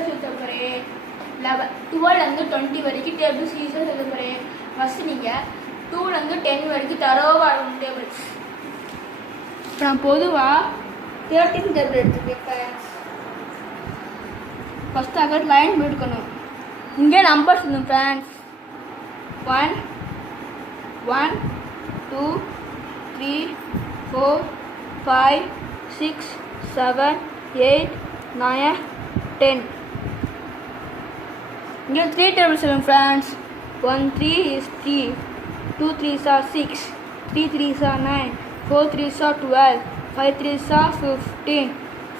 Scissors எடுத்து போகிறேன். 12 20 வரைக்கும் டேபிள் சீசர்ஸ் எடுத்து போகிறேன். ஃபஸ்ட்டு நீங்கள் 2 10 வரைக்கும் தரோவாக இருக்கும் டேபிள்ஸ். இப்போ நான் பொதுவாக 13 டேபிள் எடுத்துருக்கேன். ஃபஸ்ட்டு அங்கே லைன் எடுக்கணும். இங்கே நம்பர்ஸ் இருக்கும் ஃப்ரெண்ட்ஸ். 1 1 2 3 4 5 6 7 8 9 10. இங்கே 3 tables இருக்கும் friends. 1 3 is 3, 2 3s are 6, 3 3s are 9, 4 3s are 12, 5 3s are 15,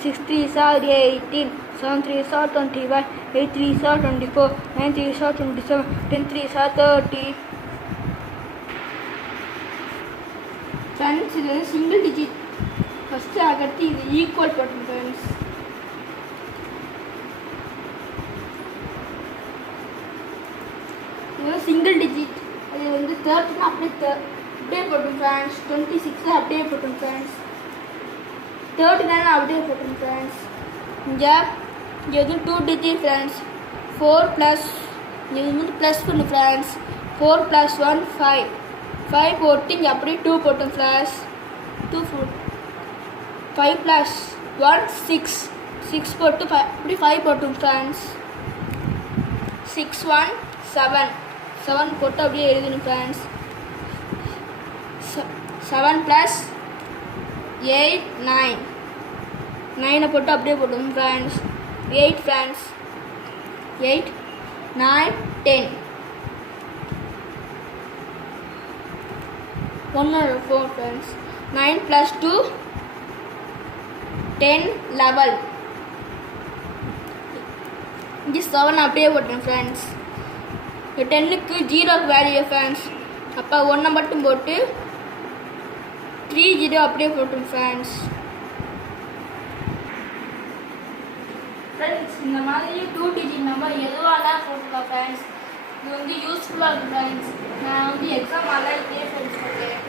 6 3s are 18, 7 3s are 21, 8 3s are 24, 9 3s are 27, 10 3s are 30. Friends இது சிங்கிள் டிஜிட். ஃபஸ்ட்டு அடுத்து இது ஈக்குவல் போட்டோம் ஃப்ரெண்ட்ஸ். இது சிங்கிள் டிஜிட். அது 30 அப்படியே போட்டோம் ஃப்ரெண்ட்ஸ். 26 அப்படியே போட்டோம் ஃப்ரெண்ட்ஸ். 39 அப்படியே போட்டோம் ஃப்ரெண்ட்ஸ். இங்கே 2 டிஜிட் ஃப்ரெண்ட்ஸ். 4 ப்ளஸ் இது ப்ளஸ் பண்ணு ஃப்ரெண்ட்ஸ். 4 + 1 5. 5 போட்டு இங்கே அப்படியே 2 போட்டோம் ஃப்ரெண்ட்ஸ். 2 4 5 + 1 6. 6 போட்டு அப்படி 5 போட்டோம் ஃப்ரெண்ட்ஸ். 6 1 7. 7 போட்டு அப்படியே எழுதணும் ஃப்ரெண்ட்ஸ். 7 + 8 9. 9 போட்டு அப்படியே போட்டோம் ஃப்ரெண்ட்ஸ். 8 ஃப்ரெண்ட்ஸ். 8 9 10. 4 ஃப்ரெண்ட்ஸ். 9 + 2 10 11. இங்கே 7 அப்படியே போட்டேன் ஃப்ரெண்ட்ஸ். 10க்கு 0 value friends. அப்போ 1 மட்டும் போட்டு 3 0 அப்படியே போட்டோம் ஃப்ரெண்ட்ஸ். ஃப்ரெண்ட்ஸ் இந்த மாதிரி 2 டிஜிட் நம்பர் எதுவாக போட்டுக்கலாம் ஃப்ரெண்ட்ஸ். இது யூஸ்ஃபுல்லாக இருக்கும் ஃப்ரெண்ட்ஸ். நான் எக்ஸாம் எல்லாம் இப்படியே ஃப்ரெண்ட்ஸ் போட்டேன்.